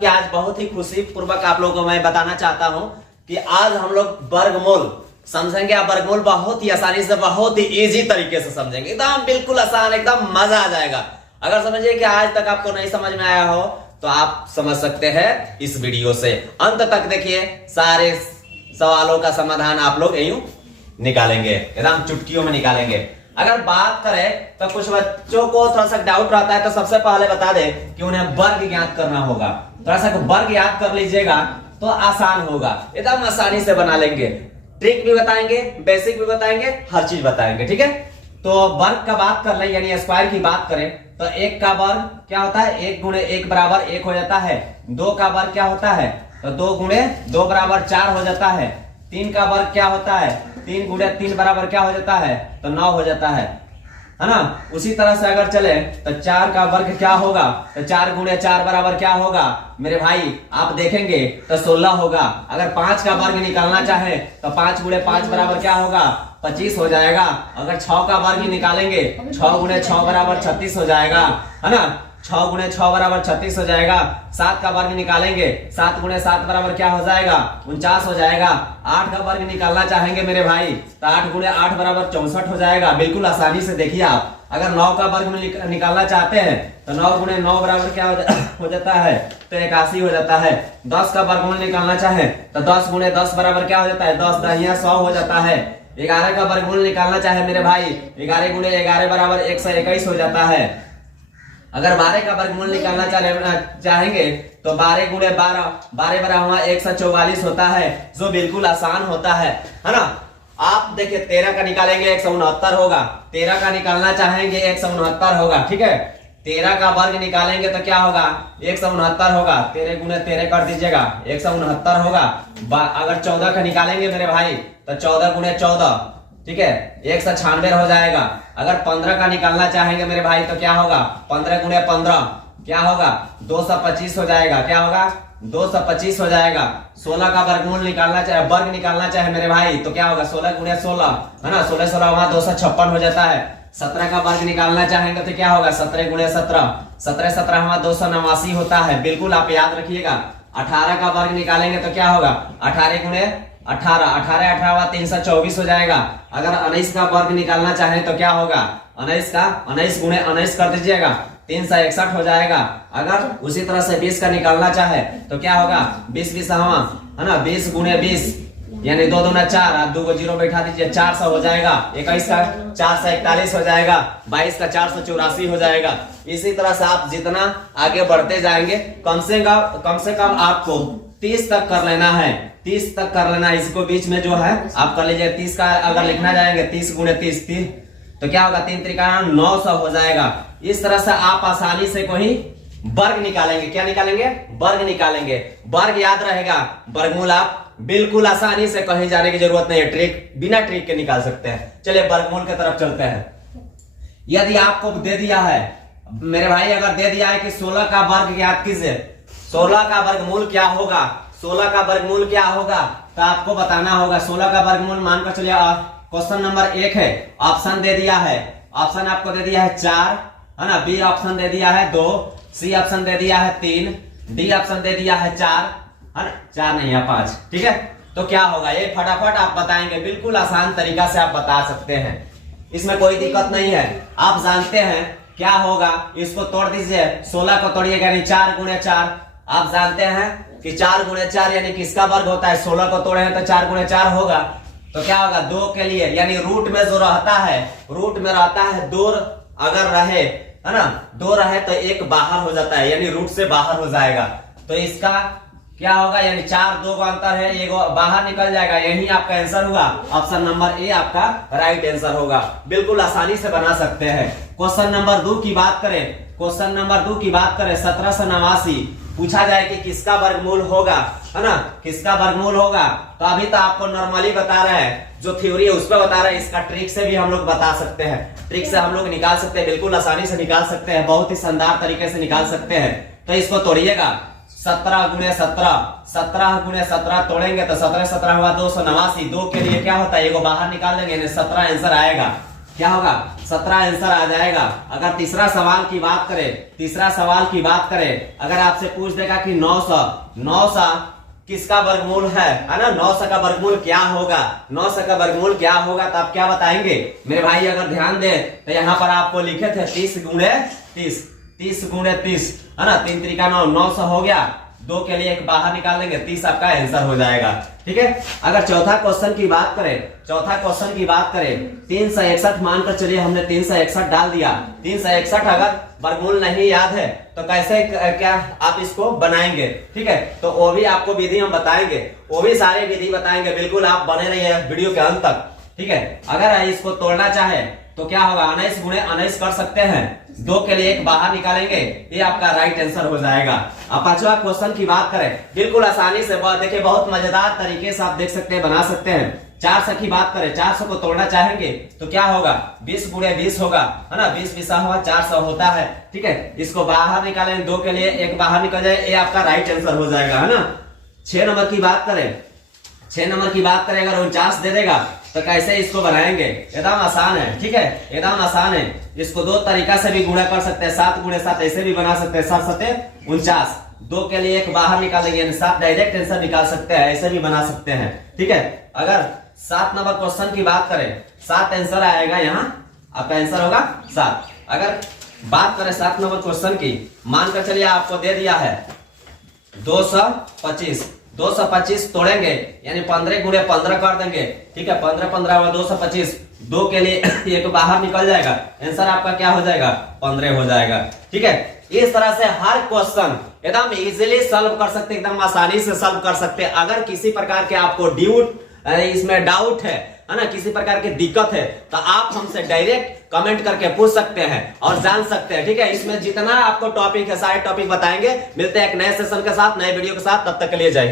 कि आज बहुत ही खुशी पूर्वक आप लोगों को मैं बताना चाहता हूं कि आज हम लोग वर्गमूल समझेंगे। आप वर्गमूल बहुत ही आसानी से, बहुत ही इजी तरीके से समझेंगे, एकदम बिल्कुल आसान, एकदम मजा आ जाएगा। अगर समझिए कि आज तक आपको नहीं समझ में आया हो तो आप समझ सकते हैं इस वीडियो से। अंत तक देखिए, सारे सवालों का समाधान आप लोग यूं निकालेंगे, एकदम चुटकियों में निकालेंगे। अगर बात करें तो कुछ बच्चों को थोड़ा सा डाउट रहता है, तो सबसे पहले बता दें कि उन्हें वर्ग ज्ञात करना होगा। थोड़ा सा वर्ग याद कर लीजिएगा तो आसान होगा, एकदम आसानी से बना लेंगे। ट्रिक भी बताएंगे, बेसिक भी बताएंगे, हर चीज बताएंगे, ठीक है। तो वर्ग का बात कर लें, यानी स्क्वायर की बात करें तो एक का वर्ग क्या होता है, एक गुणे एक बराबर एक हो जाता है। दो का वर्ग क्या होता है, तो दो गुणे दो बराबर चार हो जाता है। तीन का वर्ग क्या होता है, तीन गुणे तीन बराबर क्या हो जाता है, तो नौ हो जाता है ना। उसी तरह से अगर चले तो चार का वर्ग क्या होगा, तो चार गुणे चार बराबर क्या होगा मेरे भाई, आप देखेंगे तो 16 होगा। अगर पांच का वर्ग निकालना चाहे तो पांच गुणे पांच बराबर क्या होगा, 25 हो जाएगा। अगर 6 का वर्ग निकालेंगे, 6 गुणे 6 बराबर 36 हो जाएगा, है ना। 6 गुणे 6 बराबर 36 हो जाएगा। 7 का वर्ग निकालेंगे, 7 गुणे 7 बराबर क्या हो जाएगा, 49 हो जाएगा। 8 का वर्ग निकालना चाहेंगे मेरे भाई तो 8 गुणे 8 बराबर 64 हो जाएगा, बिल्कुल आसानी से। देखिए आप अगर 9 का वर्ग निकालना चाहते हैं तो 9 गुणे 9 बराबर क्या हो जाता है, तो 81 हो जाता है। 10 का वर्गमूल निकालना चाहे तो 10 गुणे 10 बराबर क्या हो जाता है, 10 दहिया 100 हो जाता है। 11 का वर्गमूल निकालना चाहे मेरे भाई, 11 गुणे 11 बराबर 121 हो जाता है। अगर 12 का वर्गमूल निकालना चाहेंगे तो 12 गुणे 12, 12 बराबर हुआ 144 होता है, जो बिल्कुल आसान होता है ना। आप देखिए 13 का निकालेंगे 169 होगा। 13 का निकालना चाहेंगे 169 होगा, ठीक है। 13 का वर्ग निकालेंगे तो क्या होगा, 169 होगा। 13 गुणे 13 कर दीजिएगा, 169 होगा। अगर 14 का निकालेंगे मेरे भाई तो 14 गुणे 14, ठीक है, 196 हो जाएगा। अगर 15 का निकालना चाहेंगे मेरे भाई तो क्या होगा, 15 गुणे 15 क्या होगा, 225 हो जाएगा। क्या होगा, 225 हो जाएगा। 16 का वर्गमूल निकालना चाहे, वर्ग निकालना चाहे मेरे भाई तो क्या होगा, 16 गुणे 16, है ना। 16 16 वहां 256 हो जाता है। 17 का वर्ग निकालना चाहेंगे तो क्या होगा, 17 गुणे 17, 17 17 वहां 289 होता है, बिल्कुल आप याद रखिएगा। 18 का वर्ग निकालेंगे तो क्या होगा, 18 गुणे 18, 18 18 324 हो जाएगा। अगर 19 का वर्ग निकालना चाहे तो क्या होगा, 19 गुणे 19 कर दीजिएगा, 361 हो जाएगा। अगर उसी तरह से 20 का निकालना चाहे तो क्या होगा, 20 20 है ना, 20 गुणे 20 यानी 2 दूना 4, आप 2 को 0 बैठा दीजिए, 400 हो जाएगा। 21 का 441 हो जाएगा। 22 का 484 हो जाएगा। इसी तरह से आप जितना आगे बढ़ते जाएंगे कम से कम आपको 30 तक कर लेना है, 30 तक कर लेना है। इसको बीच में जो है आप कर लीजिए। 30 का अगर लिखना जाएंगे 30 गुणे 30 तो क्या होगा, 3 त्रिका 900 हो जाएगा। इस तरह से आप आसानी से कोई वर्ग निकालेंगे। क्या निकालेंगे, वर्ग निकालेंगे। वर्ग याद रहेगा, वर्गमूल आप बिल्कुल आसानी से कहीं जाने की जरूरत नहीं है, ट्रिक बिना ट्रिक के निकाल सकते हैं। चलिए वर्गमूल की तरफ चलते हैं। यदि आपको दे दिया है मेरे भाई, अगर दे दिया है कि 16 का वर्ग याद कीजिए, 16 का वर्गमूल क्या होगा, 16 का वर्गमूल क्या होगा तो आपको बताना होगा। 16 का वर्गमूल मानकर चलिए, क्वेश्चन नंबर 1 है, ऑप्शन दे दिया है। ऑप्शन आपको दे दिया है 4, है ना। बी ऑप्शन दे दिया है 2, सी ऑप्शन दे दिया है 3, डी ऑप्शन दे दिया है 4, है ना। 4 नहीं है 5, ठीक है। तो क्या होगा ये फटाफट आप बताएंगे, बिल्कुल आसान तरीका से आप बता सकते हैं, इसमें कोई दिक्कत नहीं है। आप जानते हैं क्या होगा, इसको तोड़ दीजिए, 16 को तोड़िएगा यानी 4 गुणे 4। आप जानते हैं कि 4 गुणे 4 यानी किसका वर्ग होता है, 16 को तोड़े हैं तो 4 गुणे 4 होगा। तो क्या होगा, 2 के लिए यानी रूट में जो रहता है, रूट में रहता है 2 अगर रहे, है ना, 2 रहे तो 1 बाहर हो जाता है, यानी रूट से बाहर हो जाएगा। तो इसका क्या होगा, यानी 4 2 का अंतर है, 1 बाहर निकल जाएगा। यही आपका आंसर हुआ, ऑप्शन नंबर ए आपका राइट आंसर होगा। बिल्कुल आसानी से बना सकते हैं। क्वेश्चन नंबर 2 की बात करें, क्वेश्चन नंबर 2 की बात करें, 1789 पूछा जाए कि किसका वर्गमूल होगा, है ना, किसका वर्गमूल होगा। तो अभी तो आपको नॉर्मली बता रहे हैं, जो थ्योरी है उस पर बता रहे हैं, इसका ट्रिक से भी हम लोग बता सकते हैं, ट्रिक से हम लोग निकाल सकते हैं, बिल्कुल आसानी से निकाल सकते हैं, बहुत ही शानदार तरीके से निकाल सकते हैं। तो इसको तोड़िएगा, 17 गुणे 17, 17 गुणे 17 तोड़ेंगे तो 17 17 हुआ 289। 2 के लिए क्या होता है, एगो बाहर निकाल देंगे, 17 आंसर आएगा। क्या होगा, 17 आंसर आ जाएगा। अगर तीसरा सवाल की बात करें, अगर आपसे पूछ देगा कि 900 किसका वर्गमूल है ना, 900 का वर्गमूल क्या होगा, 900 का वर्गमूल क्या होगा, तो आप क्या बताएंगे मेरे भाई? अगर ध्यान दे तो यहाँ पर आपको लिखे थे 30 गुणे 30 है ना, 3 तरीका 900 हो गया। 2 के लिए एक बाहर निकाल देंगे, 30 आपका आंसर हो जाएगा। ठीक है। अगर चौथा क्वेश्चन की बात करें 361 मानकर चलिए हमने 361 डाल दिया। 361 अगर वर्गमूल नहीं याद है तो कैसे क्या आप इसको बनाएंगे? ठीक है, तो वो भी आपको विधि हम बताएंगे, वो भी सारे विधि बताएंगे। बिल्कुल आप बने रहिए वीडियो के अंत तक। ठीक है। अगर इसको तोड़ना चाहे तो क्या होगा? 19 गुणे 19 कर सकते हैं। 2 के लिए एक बाहर निकालेंगे, ये आपका राइट आंसर हो जाएगा। अब पांचवा क्वेश्चन की बात करें, बिल्कुल आसानी से देखिए, बहुत मजेदार तरीके से आप देख सकते हैं, बना सकते हैं। 400 की बात करें, 400 को तोड़ना चाहेंगे तो क्या होगा? 20 गुणे 20 होगा, है ना, 20 20 हुआ 400 होता है। ठीक है, इसको बाहर निकालेंगे, 2 के लिए एक बाहर निकल जाए, ये आपका राइट आंसर हो जाएगा, है ना। 6 नंबर की बात करें, अगर 49 दे देगा तो कैसे इसको बनाएंगे? एकदम आसान है। ठीक है, एकदम आसान है। इसको 2 तरीका से भी गुणा कर सकते हैं, 7 गुणे 7 ऐसे भी बना सकते हैं, 7 7 49। 2 के लिए एक बाहर निकालेंगे, 7 डायरेक्ट आंसर निकाल सकते हैं, ऐसे भी बना सकते हैं। ठीक है। अगर 7 नंबर क्वेश्चन की बात करें, 7 आंसर आएगा, यहाँ आपका आंसर होगा 7। अगर बात करें 7 नंबर क्वेश्चन की, मानकर चलिए आपको दे दिया है 225 तोड़ेंगे, यानी 15 गुणे 15 कर देंगे। ठीक है, 15 15 हुआ 225। 2 के लिए एक बाहर निकल जाएगा, आंसर आपका क्या हो जाएगा? 15 हो जाएगा। ठीक है, इस तरह से हर क्वेश्चन एकदम इजीली सॉल्व कर सकते, एकदम आसानी से सॉल्व कर सकते। अगर किसी प्रकार के आपको इसमें डाउट है ना, किसी प्रकार की दिक्कत है, तो आप हमसे डायरेक्ट कमेंट करके पूछ सकते हैं और जान सकते हैं। ठीक है, इसमें जितना आपको टॉपिक है सारे टॉपिक बताएंगे। मिलते हैं एक नए सेशन के साथ, नए वीडियो के साथ, तब तक के लिए जय हिंद।